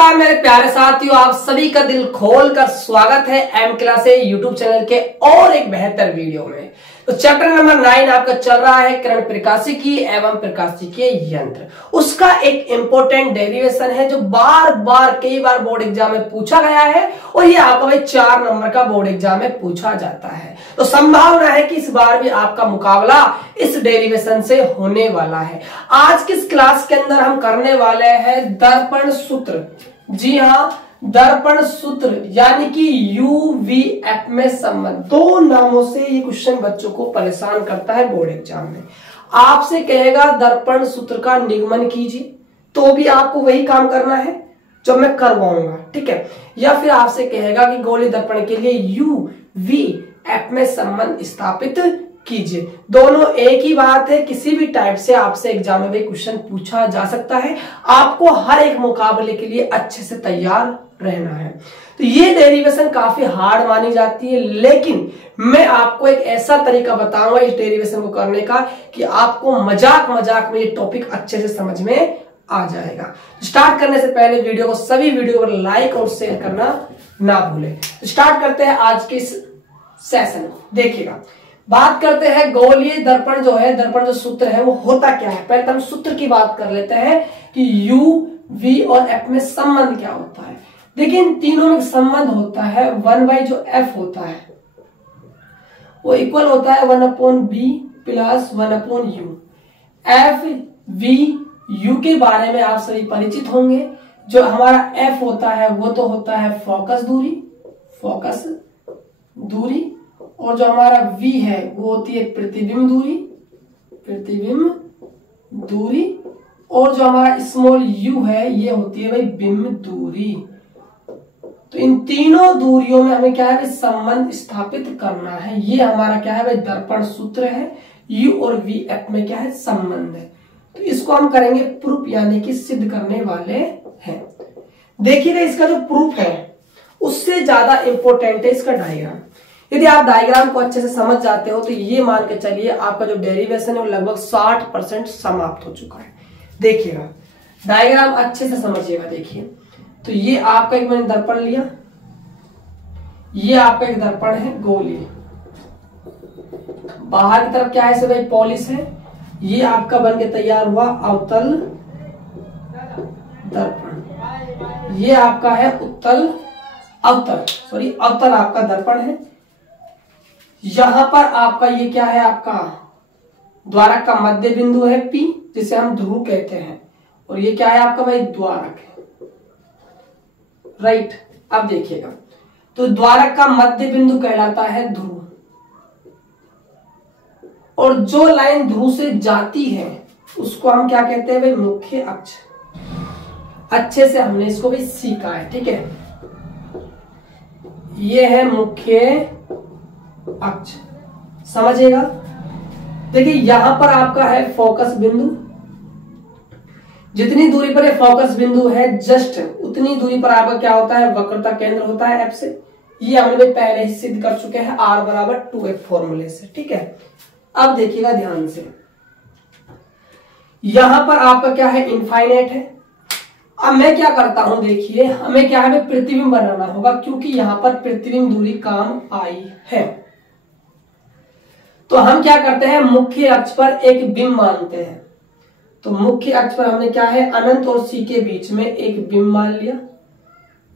नमस्कार मेरे प्यारे साथियों, आप सभी का दिल खोल कर स्वागत है एम क्लासेस यूट्यूब चैनल के और एक बेहतर वीडियो में। तो चैप्टर नंबर 9 आपका चल रहा है किरण प्रकाशिकी एवं प्रकाशिकीय यंत्र। उसका एक इंपॉर्टेंट डेरिवेशन है जो बार बार कई बार बोर्ड एग्जाम में पूछा गया है और ये आपका भाई 4 नंबर का बोर्ड एग्जाम में पूछा जाता है। तो संभावना है कि इस बार भी आपका मुकाबला इस डेरिवेशन से होने वाला है। आज की इस क्लास के अंदर हम करने वाले हैं दर्पण सूत्र। जी हाँ, दर्पण सूत्र यानी कि UVF में संबंध। दो नामों से ये क्वेश्चन बच्चों को परेशान करता है बोर्ड एग्जाम में। आपसे कहेगा दर्पण सूत्र का निगमन कीजिए, तो भी आपको वही काम करना है जो मैं करवाऊंगा, ठीक है। या फिर आपसे कहेगा कि गोली दर्पण के लिए UVF में संबंध स्थापित कीजिए। दोनों एक ही बात है। किसी भी टाइप से आपसे एग्जाम में भी क्वेश्चन पूछा जा सकता है। आपको हर एक मुकाबले के लिए अच्छे से तैयार रहना है। तो ये डेरिवेशन काफी हार्ड मानी जाती है, लेकिन मैं आपको एक ऐसा तरीका बताऊंगा इस डेरिवेशन को करने का कि आपको मजाक मजाक में ये टॉपिक अच्छे से समझ में आ जाएगा। स्टार्ट करने से पहले वीडियो को सभी वीडियो पर लाइक और शेयर करना ना भूलें। स्टार्ट करते हैं आज के इस सेशन को। देखिएगा, बात करते हैं गोलीय दर्पण जो है, दर्पण जो सूत्र है वो होता क्या है। पहले हम सूत्र की बात कर लेते हैं कि U, V और F में संबंध क्या होता है। देखिए, इन तीनों में संबंध होता है 1/, जो F होता है वो इक्वल होता है 1/B plus 1/U। F, V, U के बारे में आप सभी परिचित होंगे। जो हमारा F होता है वो तो होता है फोकस दूरी, और जो हमारा V है वो होती है प्रतिबिंब दूरी, और जो हमारा स्मॉल u है ये होती है भाई बिंब दूरी। तो इन तीनों दूरियों में हमें क्या है भाई संबंध स्थापित करना है। ये हमारा क्या है भाई दर्पण सूत्र है। U और VF में क्या है संबंध है। तो इसको हम करेंगे प्रूफ यानी कि सिद्ध करने वाले हैं। देखिएगा, इसका जो प्रूफ है उससे ज्यादा इंपॉर्टेंट है इसका डायग्राम। यदि आप डायग्राम को अच्छे से समझ जाते हो तो ये मान के चलिए आपका जो डेरिवेशन है वो लगभग 60% समाप्त हो चुका है। देखिएगा, डायग्राम अच्छे से समझिएगा। देखिए, तो ये आपका एक मैंने दर्पण लिया, ये आपका एक दर्पण है गोलीय। बाहर की तरफ क्या है भाई पॉलिश है। ये आपका बन के तैयार हुआ अवतल दर्पण। ये आपका है अवतल आपका दर्पण है। यहां पर आपका ये क्या है, आपका द्वारक का मध्य बिंदु है P, जिसे हम ध्रुव कहते हैं, और ये क्या है आपका भाई द्वारक है, राइट। अब देखिएगा, तो द्वारक का मध्य बिंदु कहलाता है ध्रुव, और जो लाइन ध्रुव से जाती है उसको हम क्या कहते हैं भाई मुख्य अक्ष। अच्छे से हमने इसको भी सीखा है, ठीक है। ये है मुख्य अक्ष, समझिएगा। देखिए, यहां पर आपका है फोकस बिंदु। जितनी दूरी पर फोकस बिंदु है जस्ट उतनी दूरी पर आपका क्या होता है वक्रता केंद्र होता है F से। ये हमने पहले ही सिद्ध कर चुके हैं R = 2F फॉर्मूले से, ठीक है। अब देखिएगा ध्यान से, यहां पर आपका क्या है इनफाइनाइट है। अब मैं क्या करता हूं, देखिए हमें क्या है प्रतिबिंब बनाना होगा, क्योंकि यहां पर प्रतिबिंब दूरी काम आई है। तो हम क्या करते हैं, मुख्य अक्ष पर एक बिंब मानते हैं। तो मुख्य अक्ष पर हमने क्या है अनंत और C के बीच में एक बिंब मान लिया।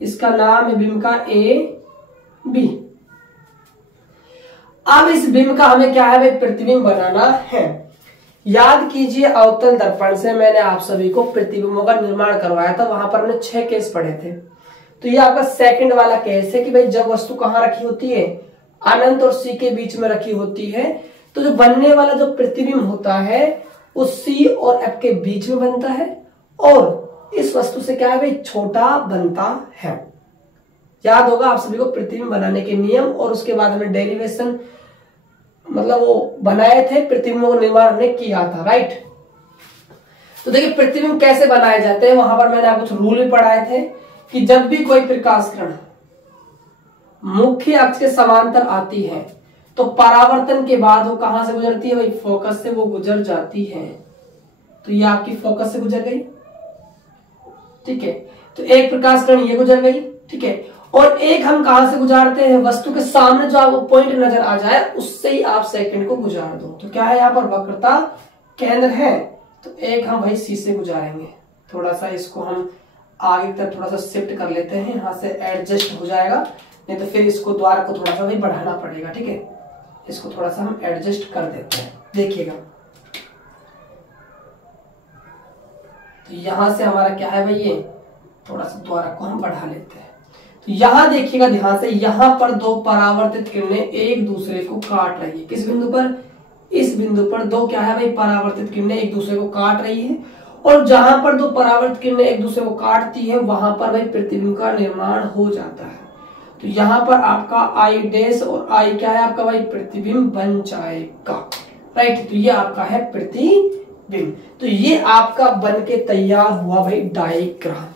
इसका नाम है बिंब का AB। अब इस बिंब का हमें क्या है प्रतिबिंब बनाना है। याद कीजिए, अवतल दर्पण से मैंने आप सभी को प्रतिबिंबों का निर्माण करवाया था। वहां पर हमने 6 केस पढ़े थे। तो ये आपका सेकंड वाला केस है कि भाई जब वस्तु कहां रखी होती है, अनंत और C के बीच में रखी होती है, तो जो बनने वाला जो प्रतिबिंब होता है वो C और F के बीच में बनता है, और इस वस्तु से क्या है भाई छोटा बनता है। याद होगा आप सभी को प्रतिबिंब बनाने के नियम, और उसके बाद हमने डेरिवेशन मतलब वो बनाए थे, प्रतिबिंबों का निर्माण हमने किया था, राइट। तो देखिए प्रतिबिंब कैसे बनाए जाते हैं, वहां पर मैंने आपको कुछ रूल भी पढ़ाए थे कि जब भी कोई प्रकाश किरण मुख्य अक्ष के समांतर आती है तो परावर्तन के बाद वो कहां से गुजरती है भाई फोकस से वो गुजर जाती है। तो ये आपकी फोकस से गुजर गई, ठीक है। तो एक प्रकाश किरण ये गुजर गई, ठीक है। और एक हम कहां से गुजारते हैं, वस्तु के सामने जो आपको पॉइंट नजर आ जाए उससे ही आप सेकंड को गुजार दो। तो क्या है यहाँ पर वक्रता केंद्र है, तो एक हम भाई सी से गुजारेंगे। थोड़ा सा इसको हम आगे तक थोड़ा सा शिफ्ट कर लेते हैं, यहां से एडजस्ट हो जाएगा, नहीं तो फिर इसको द्वार को थोड़ा सा भाई बढ़ाना पड़ेगा, ठीक है। इसको थोड़ा सा हम एडजस्ट कर देते हैं, देखिएगा। तो यहां से हमारा क्या है भाई, ये थोड़ा सा द्वारा को हम बढ़ा लेते हैं। तो यहां देखिएगा ध्यान से, यहां पर दो परावर्तित किरणें एक दूसरे को काट रही है। किस बिंदु पर, इस बिंदु पर दो क्या है भाई परावर्तित किरणें एक दूसरे को काट रही है। और जहां पर दो परावर्तित किरणें एक दूसरे को काटती है वहां पर भाई प्रतिबिंब का निर्माण हो जाता है। तो यहां पर आपका आई डैश और आई क्या है आपका भाई प्रतिबिंब बन जाएगा, राइट। तो ये आपका है प्रतिबिंब। तो ये आपका बन के तैयार हुआ भाई डायग्राम।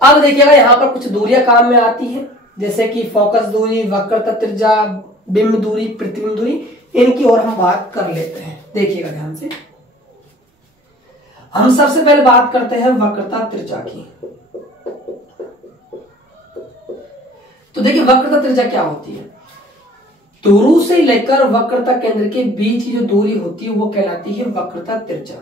अब देखिएगा यहाँ पर कुछ दूरियां काम में आती है, जैसे कि फोकस दूरी, वक्रता त्रिज्या, बिंब दूरी, प्रतिबिंब दूरी, इनकी और हम बात कर लेते हैं। देखिएगा ध्यान से, हम सबसे पहले बात करते हैं वक्रता त्रिज्या की। तो देखिए वक्रता त्रिज्या क्या होती है, ध्रुव से लेकर वक्रता केंद्र के बीच की जो दूरी होती है वो कहलाती है वक्रता त्रिज्या।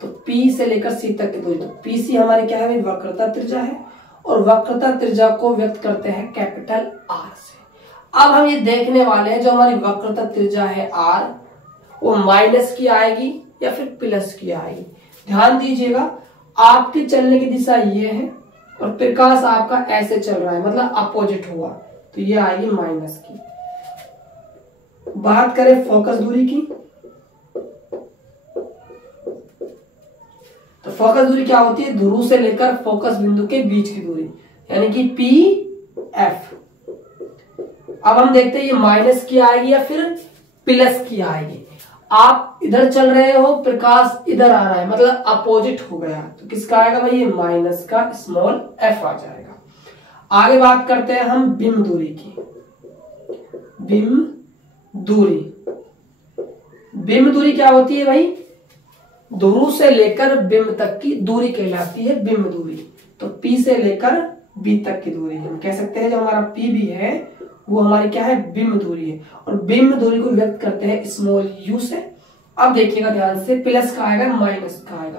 तो P से लेकर C तक की दूरी, तो PC हमारी क्या है भाई वक्रता त्रिज्या है, और वक्रता त्रिज्या को व्यक्त करते हैं कैपिटल R से। अब हम ये देखने वाले हैं जो हमारी वक्रता त्रिज्या है R, वो माइनस की आएगी या फिर प्लस की आएगी। ध्यान दीजिएगा, आपके चलने की दिशा ये है और प्रकाश आपका ऐसे चल रहा है, मतलब अपोजिट हुआ, तो ये आएगी माइनस की। बात करें फोकस दूरी की, तो फोकस दूरी क्या होती है, ध्रुव से लेकर फोकस बिंदु के बीच की दूरी, यानी कि PF। अब हम देखते हैं ये माइनस की आएगी या फिर प्लस की आएगी। आप इधर चल रहे हो, प्रकाश इधर आ रहा है, मतलब अपोजिट हो गया, तो किसका आएगा भाई, ये माइनस का स्मॉल f आ जाएगा। आगे बात करते हैं हम बिंब दूरी की। बिंब दूरी क्या होती है भाई, ध्रुव से लेकर बिंब तक की दूरी कहलाती है बिंब दूरी। तो P से लेकर B तक की दूरी हम कह सकते हैं, जो हमारा PB है वो हमारी क्या है बिंब दूरी है, और बिंब दूरी को व्यक्त करते हैं स्मॉल u से। अब देखिएगा ध्यान से, प्लस का आएगा माइनस का आएगा।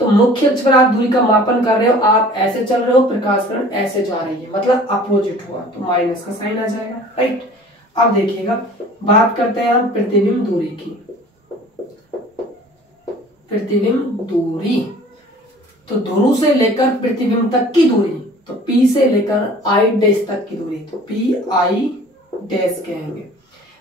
तो मुख्य अक्ष पर आप दूरी का मापन कर रहे हो, आप ऐसे चल रहे हो, प्रकाश किरण ऐसे जा रही है, मतलब अपोजिट हुआ, तो माइनस का साइन आ जाएगा, राइट। अब देखिएगा बात करते हैं हम प्रतिबिंब दूरी की। प्रतिबिंब दूरी, तो ध्रुव से लेकर प्रतिबिंब तक की दूरी, तो P से लेकर I डैश तक की दूरी, तो PI डैश कहेंगे।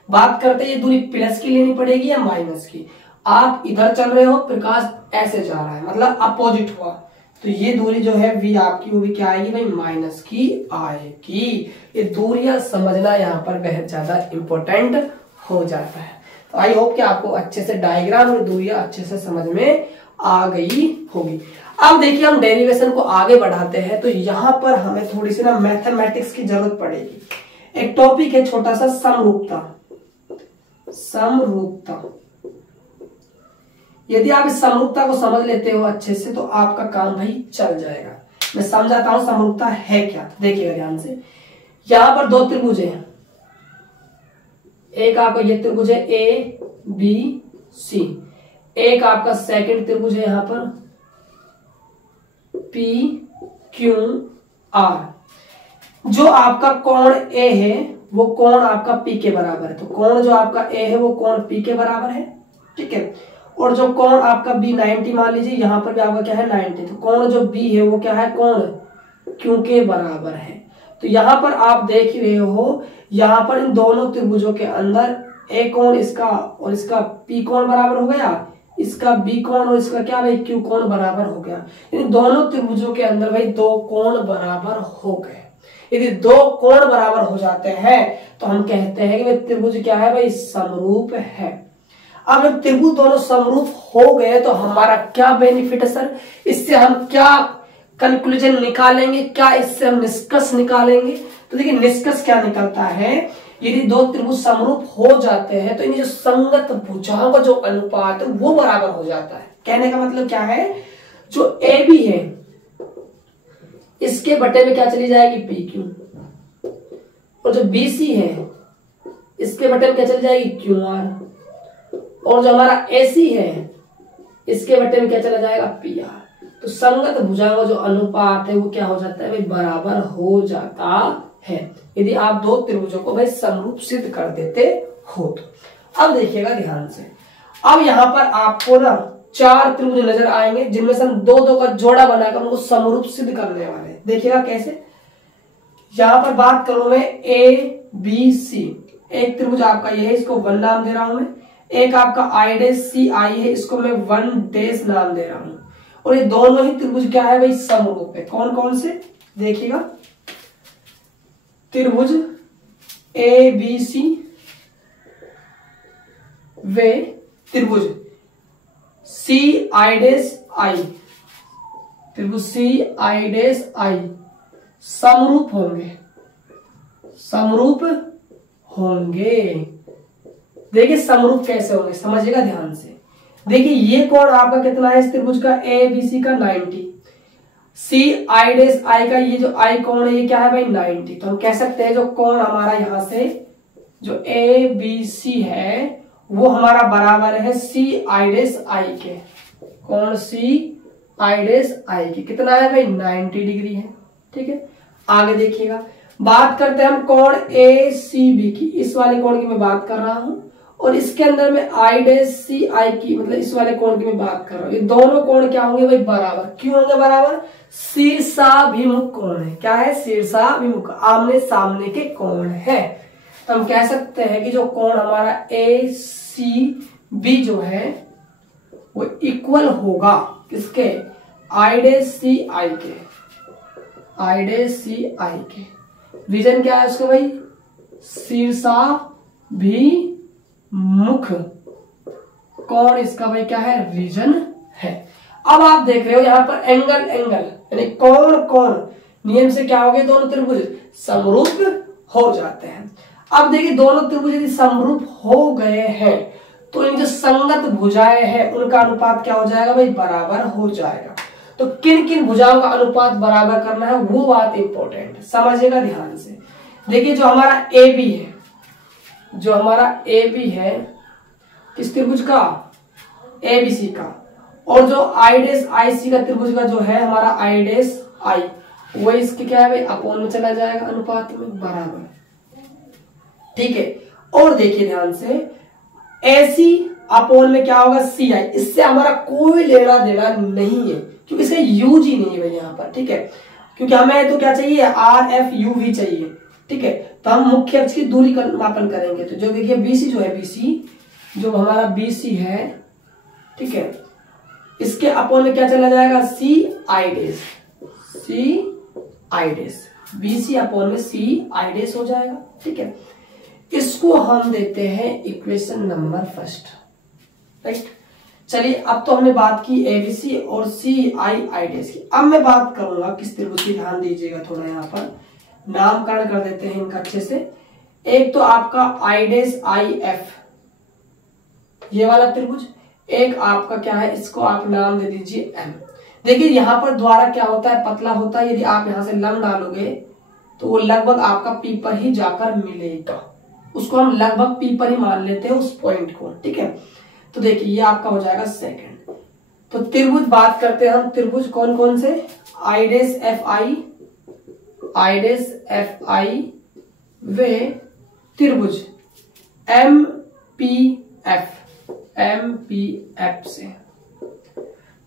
बात करते हैं ये दूरी प्लस की लेनी पड़ेगी या माइनस की। आप इधर चल रहे हो, प्रकाश ऐसे जा रहा है, मतलब अपोजिट हुआ, तो ये दूरी जो है V आपकी, वो भी क्या आएगी भाई माइनस की आएगी। ये दूरियां समझना यहाँ पर बेहद ज्यादा इंपॉर्टेंट हो जाता है। तो आई होप कि आपको अच्छे से डायग्राम और दूरियां अच्छे से समझ में आ गई होगी। अब देखिए हम डेरिवेशन को आगे बढ़ाते हैं, तो यहां पर हमें थोड़ी सी ना मैथमेटिक्स की जरूरत पड़ेगी। एक टॉपिक है छोटा सा, समरूपता। यदि आप इस समरूपता को समझ लेते हो अच्छे से, तो आपका काम भाई चल जाएगा। मैं समझाता हूं समरूपता है क्या, देखिएगा ध्यान से। यहां पर दो त्रिभुज हैं, एक आपका ये त्रिभुज है ABC, एक आपका सेकंड त्रिभुज है यहां पर PQR। जो आपका कोण A है वो कोण आपका P के बराबर है, तो कोण जो आपका A है वो कोण P के बराबर है, ठीक है। और जो कोण आपका B 90 मान लीजिए, यहां पर भी आपका क्या है 90, तो कोण जो B है वो क्या है, कोण Q के बराबर है। तो यहां पर आप देख रहे हो, यहां पर इन दोनों त्रिभुजों के अंदर A कोण इसका और इसका P कोण बराबर हो गया, इसका B कोण और इसका क्या भाई Q कोण बराबर हो गया। इन दोनों त्रिभुजों के अंदर भाई दो कोण बराबर हो गए। यदि दो कोण बराबर हो जाते हैं तो हम कहते हैं कि भाई त्रिभुज क्या है भाई, समरूप है। अब जब त्रिभुज दोनों समरूप हो गए तो हमारा क्या बेनिफिट है सर, इससे हम क्या कंक्लूजन निकालेंगे, क्या इससे हम निष्कर्ष निकालेंगे। तो देखिए निष्कर्ष क्या निकलता है, यदि दो त्रिभुज समरूप हो जाते हैं तो इनकी जो संगत भुजाओं का जो अनुपात है वो बराबर हो जाता है। कहने का मतलब क्या है, जो AB है इसके बटे में क्या चली जाएगी, पी क्यू। और जो बीसी है इसके बटे में क्या चली जाएगी, क्यू आर। और जो हमारा एसी है इसके बटे में क्या चला जाएगा, पी आर। तो संगत भुजाओं का जो अनुपात है वो क्या हो जाता है भाई, बराबर हो जाता है, यदि आप दो त्रिभुजों को भाई समरूप सिद्ध कर देते हो तो। अब देखिएगा ध्यान से, अब यहां पर आपको ना 4 त्रिभुज नजर आएंगे जिनमें से हम दो दो का जोड़ा बनाकर उनको समरूप सिद्ध करने वाले हैं। देखिएगा कैसे। यहां पर बात करूं मैं ए बी सी, एक त्रिभुज आपका ये है, इसको 1 नाम दे रहा हूं मैं। एक आपका आई डैश सी आई है, इसको मैं 1 डैश नाम दे रहा हूं। और ये दोनों ही त्रिभुज क्या है भाई, समरूप है। कौन कौन से, देखिएगा, त्रिभुज ए बी सी वे त्रिभुज सी आई डैश आई, त्रिभुज सी आई डैश आई समरूप होंगे, समरूप होंगे। देखिए समरूप कैसे होंगे, समझिएगा ध्यान से। देखिए ये कोण आपका कितना है इस त्रिभुज का, ए बी सी का 90, सी आई डैश आई का ये जो आई कोण है ये क्या है भाई, 90। तो हम कह सकते हैं जो कोण हमारा यहां से जो ए बी सी है वो हमारा बराबर है सी आई डैश आई के। कोण सी आई डैश आई के कितना है भाई, 90 डिग्री है। ठीक है, आगे देखिएगा, बात करते हैं हम कोण ए सी बी की। इस वाले कोण की मैं बात कर रहा हूं और इसके अंदर में आई डैश सी आई की, मतलब इस वाले कोण की मैं बात कर रहा हूं। ये दोनों कोण क्या होंगे भाई, बराबर। क्यों होंगे बराबर, शीर्षाभिमुख कोण है। क्या है, शीर्षाभिमुख, आमने सामने के कोण है। तो हम कह सकते हैं कि जो कोण हमारा ए सी बी जो है वो इक्वल होगा किसके, आई डैश सी आई के, आई डैश सी आई के। रीजन क्या है उसका भाई, शीर्षाभिमुख कोण इसका भाई क्या है, रीजन है। अब आप देख रहे हो यहां पर एंगल एंगल यानी कोण कोण नियम से क्या हो गए, दोनों त्रिभुज समरूप हो जाते हैं। अब देखिए दोनों त्रिभुज यदि समरूप हो गए हैं तो इन जो संगत भुजाएं हैं उनका अनुपात क्या हो जाएगा भाई, बराबर हो जाएगा। तो किन किन भुजाओं का अनुपात बराबर करना है वो बात इंपॉर्टेंट है, समझिएगा ध्यान से। देखिए जो हमारा ए बी है, जो हमारा ए बी है किस त्रिभुज का, ए बी सी का, और जो आई डैश आई सी का त्रिभुज का जो है हमारा आई डैश आई, वो इसके क्या है भाई, अपोन में चला जाएगा अनुपात में बराबर। ठीक है, और देखिए ध्यान से, ऐसी अपोन में क्या होगा, सी आई, इससे हमारा कोई लेना देना नहीं है क्योंकि इसका यूज ही नहीं है भाई यहाँ पर। ठीक है, क्योंकि हमें तो क्या चाहिए, आर एफ यू वी चाहिए। ठीक है, तो हम मुख्य अक्ष की दूरी का मापन करेंगे। तो जो देखिए बीसी जो है, बीसी जो हमारा बीसी है, ठीक है, इसके अपोन में क्या चला जाएगा, C I dash, C I dash, BC upon में सी आई डैश हो जाएगा। ठीक है, इसको हम देते हैं इक्वेशन नंबर फर्स्ट। राइट, चलिए अब तो हमने बात की एबीसी और सी आई आई डैश की। अब मैं बात करूंगा किस त्रिभुज की, ध्यान दीजिएगा थोड़ा, यहाँ पर नामकरण कर देते हैं इनका अच्छे से। एक तो आपका आई डैश आई एफ ये वाला त्रिभुज, एक आपका क्या है, इसको आप नाम दे दीजिए एम। देखिए यहाँ पर द्वारा क्या होता है, पतला होता है, यदि आप यहां से लंब डालोगे तो वो लगभग आपका पी पर ही जाकर मिलेगा, उसको हम लगभग पी पर ही मान लेते हैं उस पॉइंट को। ठीक है, तो देखिए ये आपका हो जाएगा सेकंड। तो त्रिभुज बात करते हैं हम, त्रिभुज कौन कौन से, I dash F I, I dash F I वे त्रिभुज M P F, M P F से।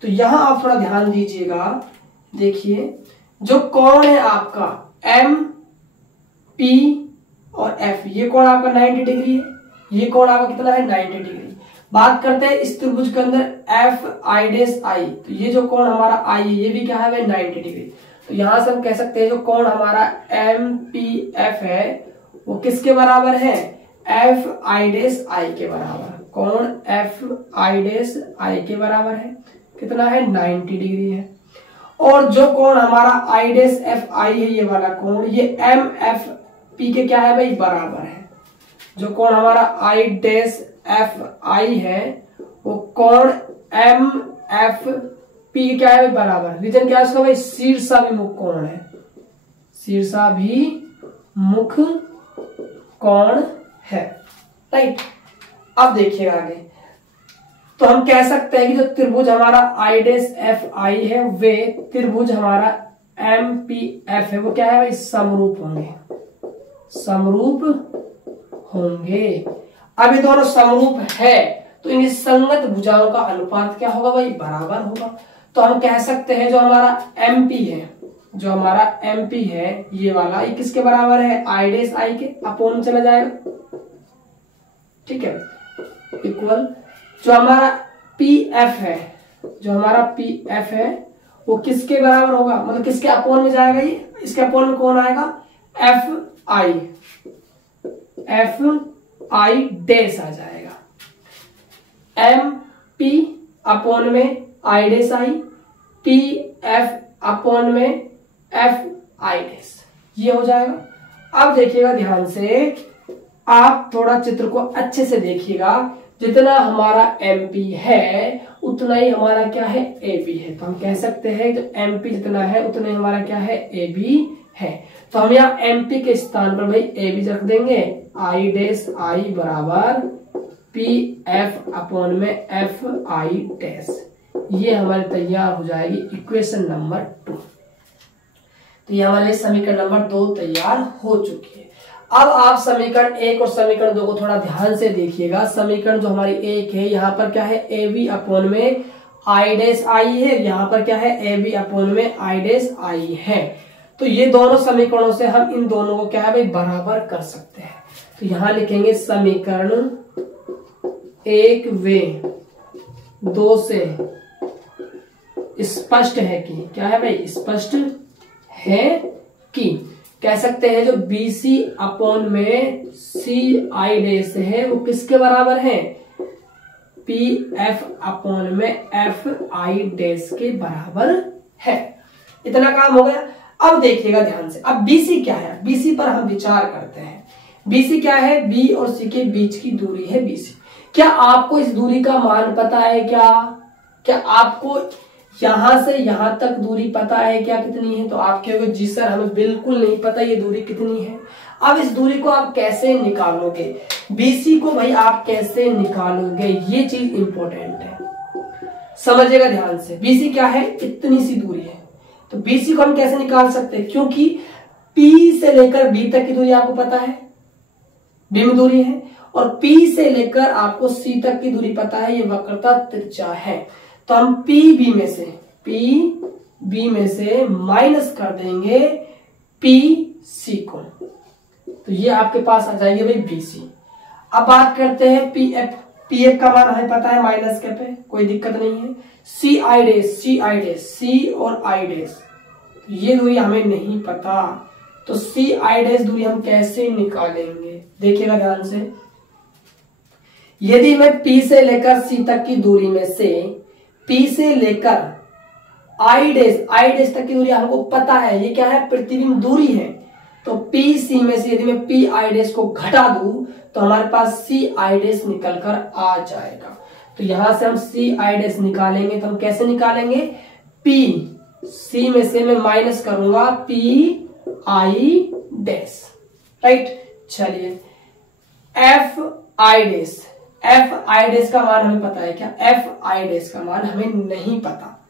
तो यहां आप थोड़ा ध्यान दीजिएगा, देखिए जो कोण है आपका एम पी और एफ, ये कोण आपका 90 डिग्री है, ये कोण आपका कितना है, 90 डिग्री। बात करते हैं इस त्रिभुज के अंदर एफ आई डैश आई, तो ये जो कोण हमारा आई है ये भी क्या है भाई, 90 डिग्री। तो यहां से हम कह सकते हैं जो कोण हमारा एम पी एफ है वो किसके बराबर है, एफ आई डैश आई के बराबर। कोण एफ आई डैश आई के बराबर है, कितना है, 90 डिग्री है। और जो कोण हमारा आई डैश एफ आई है ये वाला कोण, ये एम एफ पी के क्या है भाई, बराबर है। जो कोण हमारा आई डैश एफ आई है वो कोण एम एफ पी क्या है भाई, बराबर। रीजन क्या है उसका भाई, शीर्षाभिमुख कोण है। शीर्षाभिमुख कोण है। राइट, अब देखिएगा आगे, तो हम कह सकते हैं कि जो त्रिभुज हमारा आई डैश एफ आई है वे त्रिभुज हमारा एम पी एफ है वो क्या है भाई, समरूप होंगे, समरूप होंगे। अब ये दोनों समरूप है तो इनकी संगत भुजाओं का अनुपात क्या होगा भाई, बराबर होगा। तो हम कह सकते हैं जो हमारा एमपी है, जो हमारा एमपी है ये वाला, ये किसके बराबर है, आई डैश आई के, अपोन चला जाएगा। ठीक है, इक्वल जो हमारा पी एफ है, जो हमारा पी एफ है वो किसके बराबर होगा, मतलब किसके अपोन में जाएगा, ये इसके अपोन में कौन आएगा, F I, F I dash आ जाएगा। एम पी अपोन में I dash I, P F upon में एफ आई डैश, ये हो जाएगा। अब देखिएगा ध्यान से, आप थोड़ा चित्र को अच्छे से देखिएगा, जितना हमारा एमपी है उतना ही हमारा क्या है, ए बी है। तो हम कह सकते हैं जो एमपी जितना है उतना ही हमारा क्या है, ए बी है। तो हम यहाँ एमपी के स्थान पर भाई ए बी रख देंगे, आई डैश आई बराबर पी एफ अपॉन में एफ आई डैश, ये हमारे तैयार हो जाएगी इक्वेशन नंबर 2। तो ये हमारे समीकरण नंबर 2 तैयार हो चुकी है। अब आप समीकरण 1 और समीकरण 2 को थोड़ा ध्यान से देखिएगा। समीकरण जो हमारी 1 है यहाँ पर क्या है, ए बी अपॉन में आई डैश आई है, यहाँ पर क्या है, ए बी अपॉन में आई डैश आई है। तो ये दोनों समीकरणों से हम इन दोनों को क्या है भाई, बराबर कर सकते हैं। तो यहां लिखेंगे समीकरण 1 व 2 से स्पष्ट है कि, क्या है भाई, स्पष्ट है कि, कह सकते हैं जो BC अपॉन में सी आई डैश है वो किसके बराबर है, PF अपॉन में एफ आई डैश के बराबर है। इतना काम हो गया। अब देखिएगा ध्यान से, अब BC क्या है, BC पर हम विचार करते हैं। BC क्या है, B और C के बीच की दूरी है BC। क्या आपको इस दूरी का मान पता है, क्या आपको यहां से यहां तक दूरी पता है क्या, कितनी है? तो आप कहोगे जी सर हमें बिल्कुल नहीं पता ये दूरी कितनी है। अब इस दूरी को आप कैसे निकालोगे, BC को भाई आप कैसे निकालोगे, ये चीज इंपॉर्टेंट है, समझिएगा ध्यान से। BC क्या है, इतनी सी दूरी है। तो BC को हम कैसे निकाल सकते हैं, क्योंकि P से लेकर B तक की दूरी आपको पता है, B में दूरी है, और P से लेकर आपको C तक की दूरी पता है, ये वक्रता त्रिज्या है। तो हम PB में से माइनस कर देंगे PC को, तो ये आपके पास आ जाएगी भाई BC। अब बात करते हैं PF का मान हमें पता है माइनस के पे, कोई दिक्कत नहीं है। C और I डैश, ये दूरी हमें नहीं पता, तो C I डैश दूरी हम कैसे निकालेंगे, देखिएगा ध्यान से। यदि मैं P से लेकर C तक की दूरी में से P से लेकर I डैश तक की दूरी हमको पता है, ये क्या है, प्रतिबिंब दूरी है। तो PC में से यदि मैं PI डैश को घटा दूं तो हमारे पास CI डैश निकल कर आ जाएगा। तो यहां से हम CI डैश निकालेंगे, तो हम कैसे निकालेंगे, C में से मैं माइनस करूंगा PI डैश, राइट। चलिए FI डैश का मान हमें पता है क्या, FI डैश का मान हमें नहीं पता,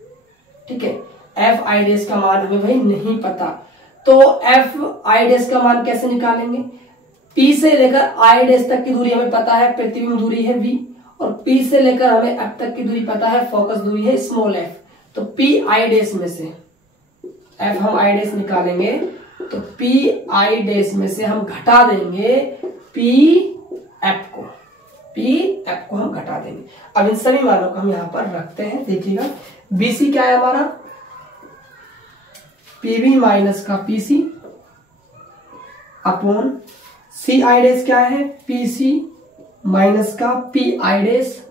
ठीक है। FI डैश का मान हमें भाई नहीं पता, तो FI डैश का मान कैसे निकालेंगे, P से लेकर I डैश तक की दूरी हमें पता है, प्रतिबिंब दूरी है V, और P से लेकर हमें F तक की दूरी पता है, फोकस दूरी है स्मॉल f। तो PI डैश में से F हम I डैश निकालेंगे, तो PI डैश में से हम घटा देंगे PF को हम घटा देंगे। अब इन सभी मानों को हम यहां पर रखते हैं, देखिएगा। BC क्या है हमारा, PB माइनस का PC अपॉन CI डैश क्या है, PC माइनस का PI डैश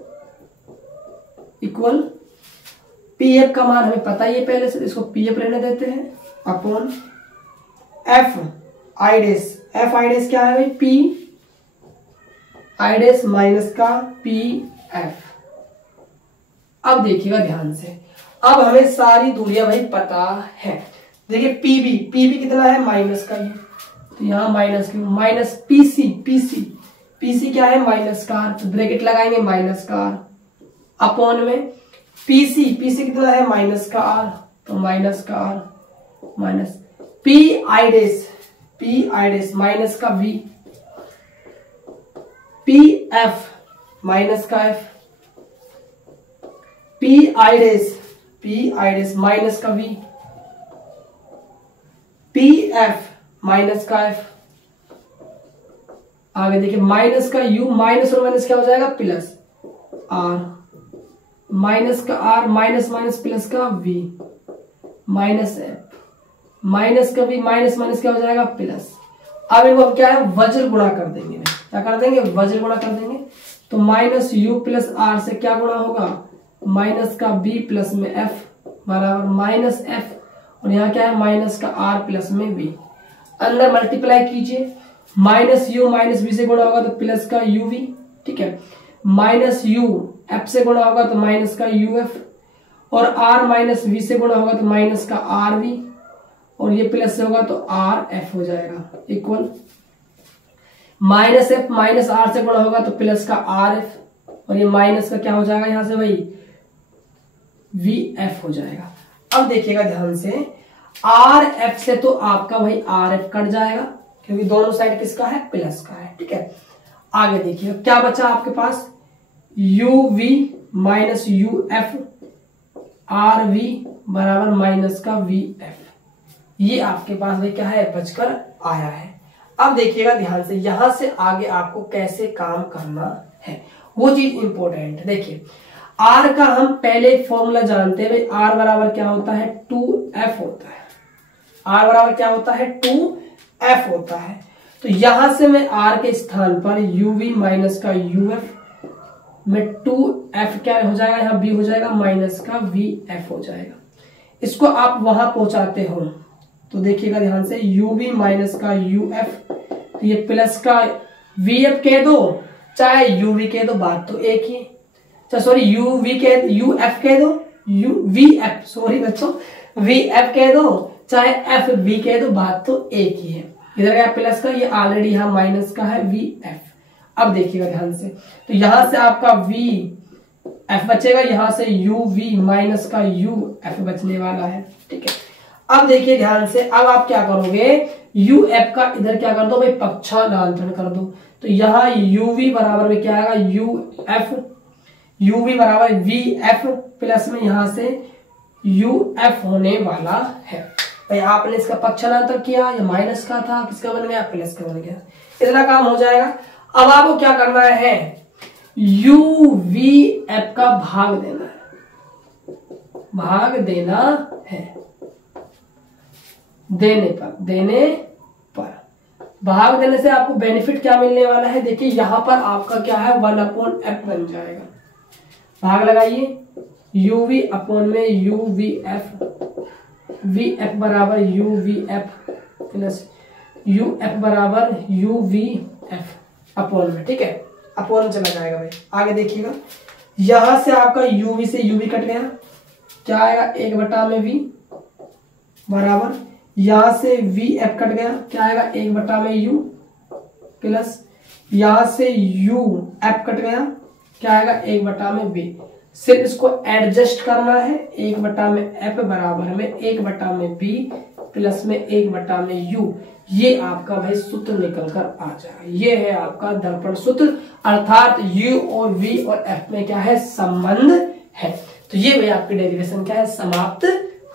इक्वल PF का मान हमें पता ही है पहले से, इसको PF रहने देते हैं, अपॉन FI डैश क्या है भाई, PI डैश माइनस का PF। अब देखिएगा ध्यान से, अब हमें सारी दूरियां भाई पता है, देखिए पीबी कितना है माइनस का, ये तो यहाँ माइनस क्यू, माइनस पीसी क्या है माइनस का आर, तो ब्रैकेट लगाएंगे माइनस का आर अपॉन में पीसी कितना है माइनस का आर, तो माइनस का आर माइनस पी आई डेस माइनस का वी, पी एफ माइनस का एफ, पी आई डेस माइनस का वी, पी एफ माइनस का एफ। आगे देखिए माइनस का यू, माइनस और माइनस क्या हो जाएगा प्लस आर, माइनस का आर माइनस माइनस प्लस का वी, माइनस एफ, माइनस का वी, माइनस माइनस क्या हो जाएगा प्लस। अब इनको क्या है वज्र गुणा कर देंगे, क्या कर देंगे वज्र गुणा कर देंगे, तो माइनस यू प्लस आर से क्या गुणा होगा माइनस का बी प्लस में एफ बराबर माइनस एफ, और यहाँ क्या है माइनस का आर प्लस में बी। अंदर मल्टीप्लाई कीजिए, माइनस यू माइनस बी से गुणा होगा तो प्लस का यू वी, ठीक है, माइनस यू एफ से गुणा होगा तो माइनस का यू एफ, और आर माइनस वी से गुणा होगा तो माइनस का आर वी, और ये प्लस से होगा तो आर एफ हो जाएगा equal minus F minus R से गुणा होगा तो प्लस का आर एफ, और ये माइनस का क्या हो जाएगा यहां से भाई वी एफ हो जाएगा। अब देखिएगा ध्यान से, आर एफ से तो आपका भाई आर एफ कट जाएगा क्योंकि दोनों साइड किसका है प्लस का है, ठीक है। आगे देखिएगा क्या बचा आपके पास, U V minus U F R V बराबर माइनस का वी एफ, ये आपके पास भाई क्या है बचकर आया है। अब देखिएगा ध्यान से, यहां से आगे आपको कैसे काम करना है वो चीज इंपॉर्टेंट है। देखिए आर का हम पहले फॉर्मूला जानते हैं भाई, आर बराबर क्या होता है 2f होता है, आर बराबर क्या होता है 2f होता है। तो यहां से मैं आर के स्थान पर uv माइनस का uf में 2f क्या हो जाएगा, यहाँ b हो जाएगा माइनस का vf हो जाएगा। इसको आप वहां पहुंचाते हो तो देखिएगा ध्यान से, uv माइनस का uf, तो ये प्लस का vf कह दो चाहे uv कह दो, बात तो एक ही, सॉरी uf कह दो, vf सॉरी बच्चों vf कह दो चाहे fv कह दो, बात तो एक ही है। इधर गया प्लस का, ये ऑलरेडी यहाँ माइनस का है vf। अब देखिएगा ध्यान से, तो यहां से आपका vf बचेगा, यहां से uv माइनस का uf बचने वाला है, ठीक है। अब देखिए ध्यान से, अब आप क्या करोगे uf का इधर क्या कर दो भाई पक्षांतरण कर दो, तो यहाँ uv बराबर में क्या आएगा uv बराबर vf प्लस में यहां से uf होने वाला है। भाई आपने इसका पक्षांतर किया, ये माइनस का था, किसका बन गया प्लस का बन गया, इतना काम हो जाएगा। अब आपको क्या करना है uvf का भाग देना है, देने पर भाग देने से आपको बेनिफिट क्या मिलने वाला है, देखिए यहां पर आपका क्या है 1/f बन जाएगा, भाग लगाइए uv अपॉन में uvf, vf बराबर uvf प्लस uf बराबर uvf अपॉन में, ठीक है, अपॉन चला जाएगा भाई। आगे देखिएगा, यहां से आपका uv से uv कट गया, क्या आएगा 1/v बराबर, यहां से vf कट गया, क्या आएगा 1/u प्लस यहां से uf कट गया, क्या आएगा 1/b। सिर्फ इसको एडजस्ट करना है, 1/f बराबर में 1/b प्लस में 1/u, ये आपका भाई सूत्र निकल कर आ जाएगा। ये है आपका दर्पण सूत्र, अर्थात u और v और f में क्या है संबंध है। तो ये भाई आपकी डेरिवेशन क्या है समाप्त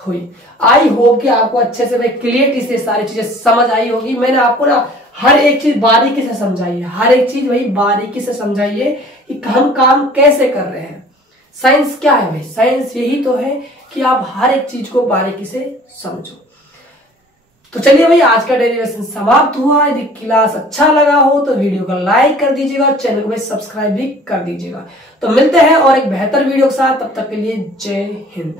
हुई। आई होप कि आपको अच्छे से भाई क्लियरली से सारी चीजें समझ आई होगी। मैंने आपको ना हर एक चीज बारीकी से समझाई है, हर एक चीज भाई बारीकी से समझाइए कि हम काम कैसे कर रहे हैं। साइंस क्या है भाई, साइंस यही तो है कि आप हर एक चीज को बारीकी से समझो। तो चलिए भाई आज का डेरिवेशन समाप्त हुआ। यदि क्लास अच्छा लगा हो तो वीडियो को लाइक कर दीजिएगा और चैनल को भाई सब्सक्राइब भी कर दीजिएगा। तो मिलते हैं और एक बेहतर वीडियो के साथ, तब तक के लिए जय हिंद।